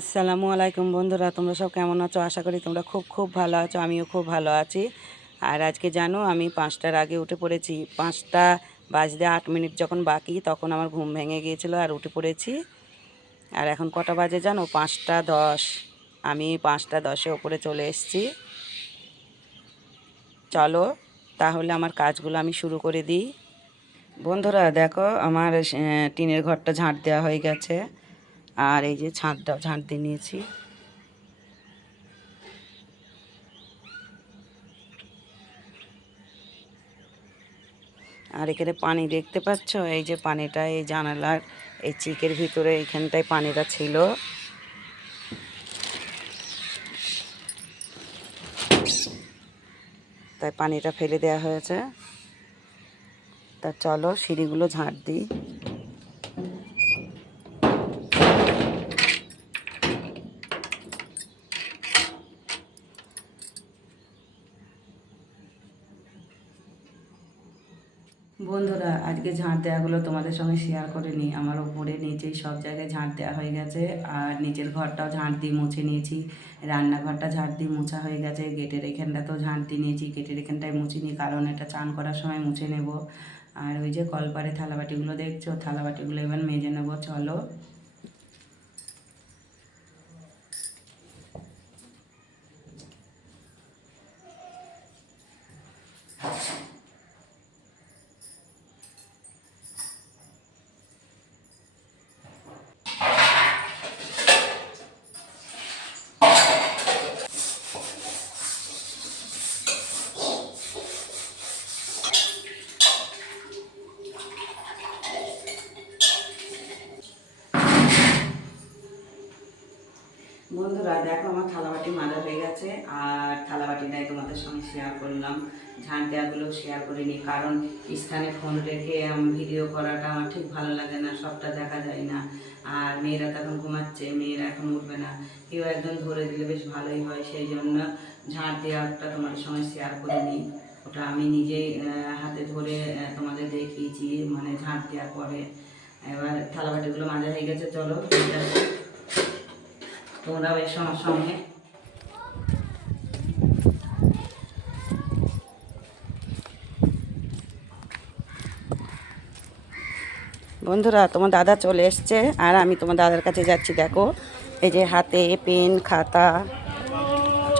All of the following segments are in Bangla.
আসসালামু আলাইকুম বন্ধুরা, তোমরা সব কেমন আছো? আশা করি তোমরা খুব খুব ভালো আছো, আমিও খুব ভালো আছি। আর আজকে জানো, আমি পাঁচটার আগে উঠে পড়েছি। পাঁচটা বাজতে আট মিনিট যখন বাকি, তখন আমার ঘুম ভেঙে গিয়েছিল আর উঠে পড়েছি। আর এখন কটা বাজে জানো? পাঁচটা দশ। আমি পাঁচটা দশে ওপরে চলে এসেছি। চলো, তাহলে আমার কাজগুলো আমি শুরু করে দিই। বন্ধুরা, দেখো, আমার টিনের ঘরটা ঝাঁট দেওয়া হয়ে গেছে। আর এই যে ছাদটাও ঝাঁট দিয়ে নিয়েছি। আর এখানে পানি দেখতে পাচ্ছ? এই যে পানিটা, এই জানালার, এই চিকের ভিতরে এইখানটায় পানিটা ছিল। তাই পানিটা ফেলে দেওয়া হয়েছে। তা চলো, সিঁড়িগুলো ঝাঁট দিই। বন্ধুরা, আজকে ঝাঁট দেওয়াগুলো তোমাদের সঙ্গে শেয়ার করে নিই। আমার ওপরে নিচেই সব জায়গায় ঝাঁট দেওয়া হয়ে গেছে। আর নিচের ঘরটাও ঝাঁট দিয়ে মুছে নিয়েছি। রান্নাঘরটা ঝাঁট দিয়ে মোছা হয়ে গেছে। গেটের এখানটা তো ঝাঁট দিয়ে নিয়েছি। গেটের এখানটায় মুছে নিই কারণ এটা চান করার সময় মুছে নেব। আর ওই যে কলপারে থালাবাটিগুলো দেখছ? থালাবাটিগুলো এবার মেজে নেব। চলো। বন্ধুরা, দেখো আমার থালাবাটি মাজা হয়ে গেছে, আর থালাবাটিটাই তোমাদের সঙ্গে শেয়ার করলাম। ঝাঁট দেওয়াগুলো শেয়ার করিনি কারণ স্থানে ফোন রেখে ভিডিও করাটা আমার ঠিক ভালো লাগে না, সবটা দেখা যায় না। আর মেয়েরা তখন ঘুমাচ্ছে, মেয়েরা এখন উঠবে না। কেউ একজন ধরে দিলে বেশ ভালোই হয়, সেই জন্য ঝাঁট দেওয়াটা তোমাদের সঙ্গে শেয়ার করিনি ওটা আমি নিজেই হাতে ধরে তোমাদের দেখিয়েছি মানে ঝাঁট দেওয়ার পরে এবার থালাবাটিগুলো মাজা হয়ে গেছে, চলো তোমরাও এসো আমার সঙ্গে। বন্ধুরা, তোমার দাদা চলে এসছে আর আমি তোমার দাদার কাছে যাচ্ছি, দেখো। এই যে হাতে পেন, খাতা,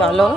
চলো।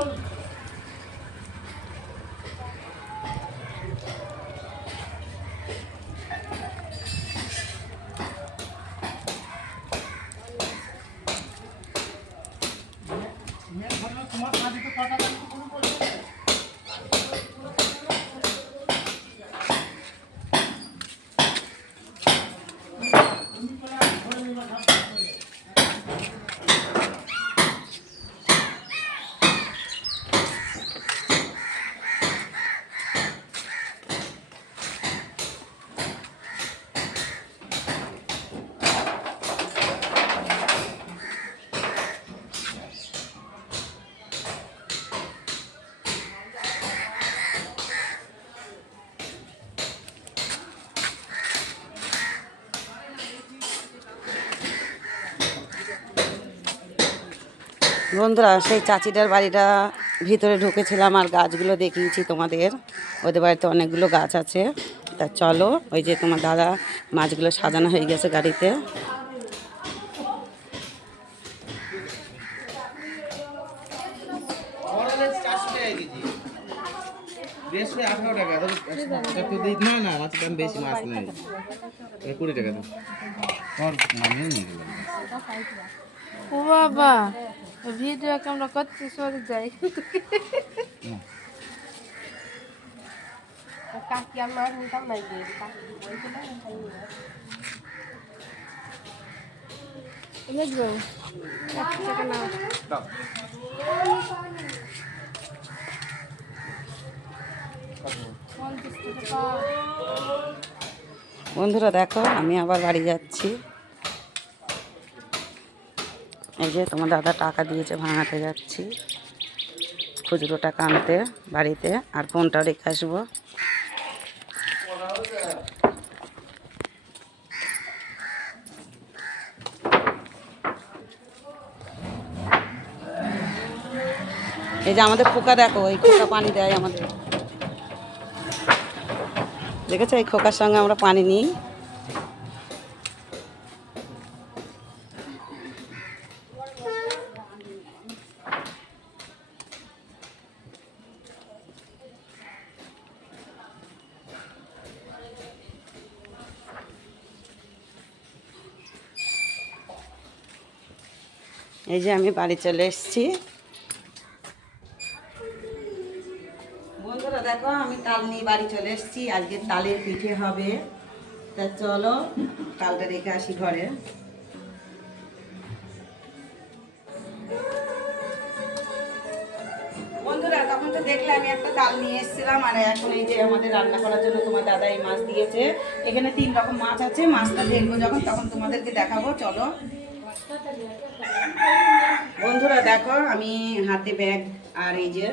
বন্ধুরা, সেই চাচিটার বাড়িটা ভিতরে ঢুকেছিলাম আর গাছগুলো দেখিয়েছি তোমাদের। ওদের বাড়িতে অনেকগুলো গাছ আছে। তা চলো, ওই যে তোমার দাদা মাছগুলো সাজানো হয়ে গেছে গাড়িতে। টাকা ও বাবা ভিডিও ক্যামেরা করতে সরে যাই। কাকি আমার নিতাম নাই টাকা নাও বন্ধুরা দেখো আমি আবার বাড়ি যাচ্ছি। এই যে তোমার দাদা টাকা দিয়েছে ভাঙাতে যাচ্ছি। খুচরো টাকা আনতে বাড়িতে, আর ফোনটা রেখে আসব। এই যে আমাদের খোকা দেখো, এই খোকা পানি দেয় আমাদের। দেখেছ? এই খোকার সঙ্গে আমরা পানি নিই। এই যে আমি বাড়ি চলে এসেছি। বন্ধুরা, দেখো, আমি তাল নিয়ে বাড়ি চলে এসেছি। আজকে তালের পিঠে হবে। তা চলো, তালটা রেখে আসি ঘরে। বন্ধুরা, তখন তো দেখলে আমি একটা তাল নিয়ে এসেছিলাম, আর এখন এই যে আমাদের রান্না করার জন্য তোমার দাদা এই মাছ দিয়েছে। এখানে তিন রকম মাছ আছে, মাছটা দেখব যখন, তখন তোমাদেরকে দেখাবো। চলো। বন্ধুরা দেখো, আমি হাতে ব্যাগ আর এই যে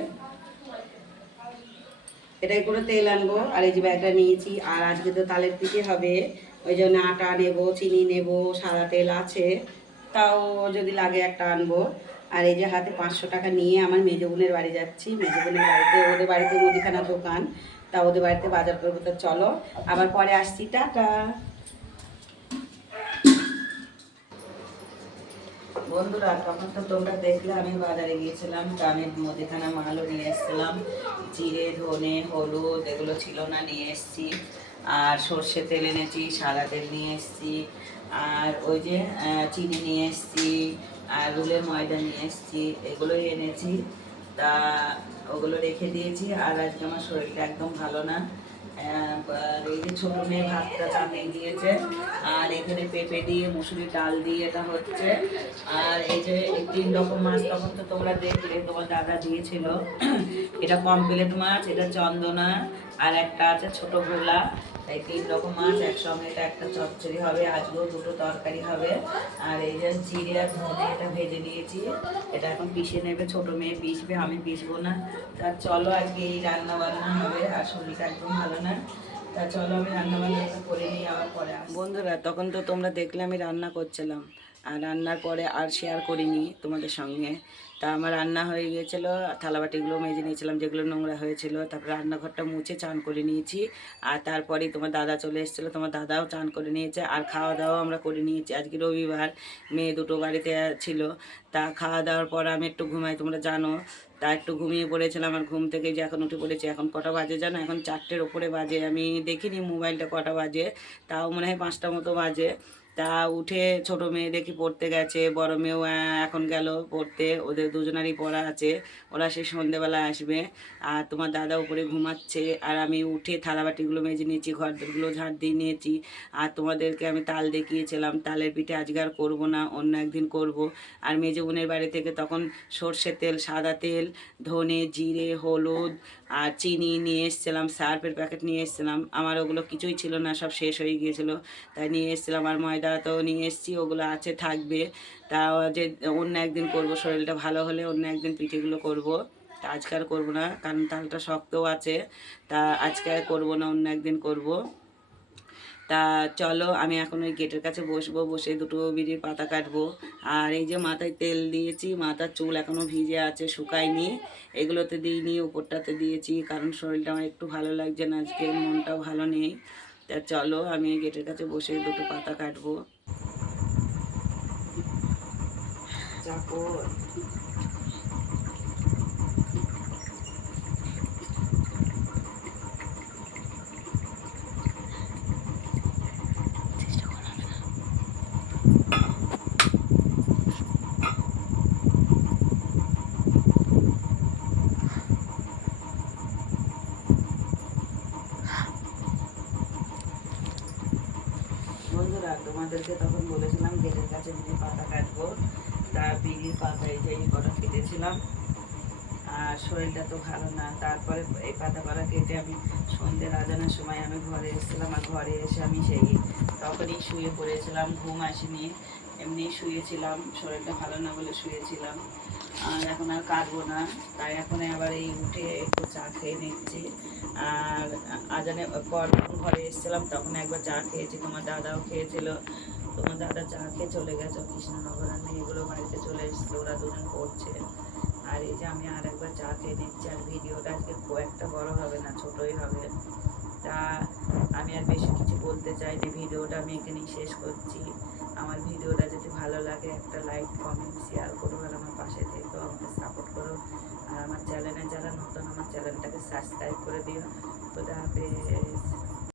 এটাই করে তেল আনব, আর এই যে ব্যাগটা নিয়েছি। আর আজকে তো তালের পিঠে হবে, ওই জন্য আটা নেব, চিনি নেব, সাদা তেল আছে, তাও যদি লাগে একটা আনব। আর এই যে হাতে পাঁচশো টাকা নিয়ে আমার মেজো বোনের বাড়ি যাচ্ছি। মেজো বোনের বাড়িতে, ওদের বাড়িতে মুদিখানা দোকান, তা ওদের বাড়িতে বাজার করব, তো চলো। আবার পরে আসছি, টাটা। বন্ধুরা, তখন তো তোমরা দেখলে আমি বাজারে গিয়েছিলাম আমি মুদিখানা মালও নিয়ে এসেছিলাম। জিরে, ধনে, হলুদ, এগুলো ছিল না, নিয়ে এসেছি। আর সর্ষে তেল এনেছি, সাদা তেল নিয়ে এসেছি। আর ওই যে চিনি নিয়ে এসেছি, আর রুলের ময়দা নিয়ে এসেছি, এগুলোই এনেছি। তা ওগুলো রেখে দিয়েছি, আর আজকে আমার শরীরটা একদম ভালো না। এই যে ছোট মেয়ে ভাতটা চাপিয়ে দিয়েছে, আর এখানে পেঁপে দিয়ে মুসুরি ডাল দিয়ে এটা হচ্ছে। আর এই যে তিন রকম মাছ তখন তো তোমরা দেখলে, তোমার দাদা দিয়েছিল। এটা কমপ্লেট মাছ, এটা চন্দনা আর একটা আছে ছোট ভোলা এই তিন রকম মাছ, একসঙ্গে এটা একটা চচ্চড়ি হবে, আজকেও দুটো তরকারি হবে। আর এই যে জিরে আর ধনে এটা ভেজে নিয়েছি। এটা এখন পিষে নেবে, ছোট মেয়ে পিষবে, আমি পিষবো না। তা চলো আজকে এই রান্না বান্না হবে, আর শরীরটা একদম ভালো না। তা চলো আমি রান্না বান্নাটা করে নিই, আবার পরে বন্ধুরা, তখন তো তোমরা দেখলে আমি রান্না করছিলাম। আর রান্নার পরে আর শেয়ার করিনি তোমাদের সঙ্গে। তা আমার রান্না হয়ে গিয়েছিল, থালাবাটিগুলো মেজে নিয়েছিলাম, যেগুলো নোংরা হয়েছিল, তারপরে রান্নাঘরটা মুছে চান করে নিয়েছি। আর তারপরেই তোমার দাদা চলে এসেছিল, তোমার দাদাও চান করে নিয়েছে। আর খাওয়া দাওয়াও আমরা করে নিয়েছি। আজকে রবিবার, মেয়ে দুটো বাড়িতে ছিল। তা খাওয়া দাওয়ার পর আমি একটু ঘুমাই, তোমরা জানো। তা একটু ঘুমিয়ে পড়েছিলাম আর ঘুম থেকে যে এখন উঠে পড়েছি, এখন কটা বাজে জানো? এখন চারটের ওপরে বাজে। আমি দেখিনি মোবাইলটা কটা বাজে, তাও মনে হয় পাঁচটা মতো বাজে। তা উঠে ছোট মেয়ে দেখি পড়তে গেছে, বড় মেয়েও এখন গেল পড়তে, ওদের দুজনারই পড়া আছে, ওরা সেই সন্ধেবেলা আসবে, আর তোমার দাদা উপরে ঘুমাচ্ছে, আর আমি উঠে থালাবাটিগুলো মেজে নিয়েছি ঘরগুলো ঝাড় দিয়ে নিয়েছি, আর তোমাদেরকে আমি তাল দেখিয়েছিলাম, তালের পিঠে আজকে আর করব না, অন্য একদিন করব। আর মেজে বোনের বাড়ি থেকে তখন সর্ষের তেল, সাদা তেল, ধনে, জিরে, হলুদ, আর চিনি নিয়ে এসেছিলাম, সার্ফের প্যাকেট নিয়ে এসেছিলাম, আমার ওগুলো কিছুই ছিল না, সব শেষ হয়ে গিয়েছিল, তাই নিয়ে এসেছিলাম, আর ময়দা তো নিয়ে এসেছি, ওগুলো আছে, থাকবে। তা যে অন্য একদিন করব, শরীরটা ভালো হলে অন্য একদিন পিঠেগুলো করব। তা আজকে আর করব না, কারণ তালটা শক্তও আছে। তা আজকে আর করব না, অন্য একদিন করব। তা চলো, আমি এখন ওই গেটের কাছে বসবো, বসে দুটো বিড়ির পাতা কাটবো। আর এই যে মাথায় তেল দিয়েছি, মাথার চুল এখনও ভিজে আছে, শুকায়নি। এগুলোতে দিইনি উপরটাতে দিয়েছি, কারণ শরীরটা আমার একটু ভালো লাগছে না, আজকে মনটাও ভালো নেই। তা চলো আমি গেটের কাছে বসে দুটো পাতা কাটবো। চাকর বন্ধুরা, তোমাদেরকে তখন বলেছিলাম গেটের কাছে বিড়ির পাতা কাটবো, তা বিড়ির পাতা এই যে এই কটা কেটেছিলাম। আর শরীরটা তো ভালো না, তারপরে এই পাতা করা কেটে আমি সন্ধ্যে রাজানোর সময় আমি ঘরে এসেছিলাম আর ঘরে এসে আমি সেই তখনই শুয়ে পড়েছিলাম, ঘুম আসেনি। এমনি শুয়েছিলাম, শরীরটা ভালো না বলে শুয়েছিলাম। আর এখন আর কাটবো না। তাই এখন আবার এই উঠে একটু চা খেয়ে নিচ্ছি। আর আজানে পর ঘরে এসেছিলাম, তখন একবার চা খেয়েছি। তোমার দাদাও খেয়েছিল। তোমার দাদা চা খেয়ে চলে গেছে কৃষ্ণনগর আর মেয়েগুলো বাড়িতে চলে এসছে। ওরা দুজন পড়ছে। আর এই যে আমি আর একবার চা খেয়ে নিচ্ছি। আর ভিডিওটা আজকে খুব একটা বড় হবে না, ছোটই হবে। তা আমি আর বেশি কিছু বলতে চাই না ভিডিওটা আমি এখানেই শেষ করছি। আমার ভিডিওটা যদি ভালো লাগে, একটা লাইক কমেন্ট শেয়ার করো আর আমার পাশে থেকো, আমাকে সাপোর্ট করো। আর আমার চ্যানেলে যারা নতুন, আমার চ্যানেলটাকে সাবস্ক্রাইব করে দিও। তো হাফেজ।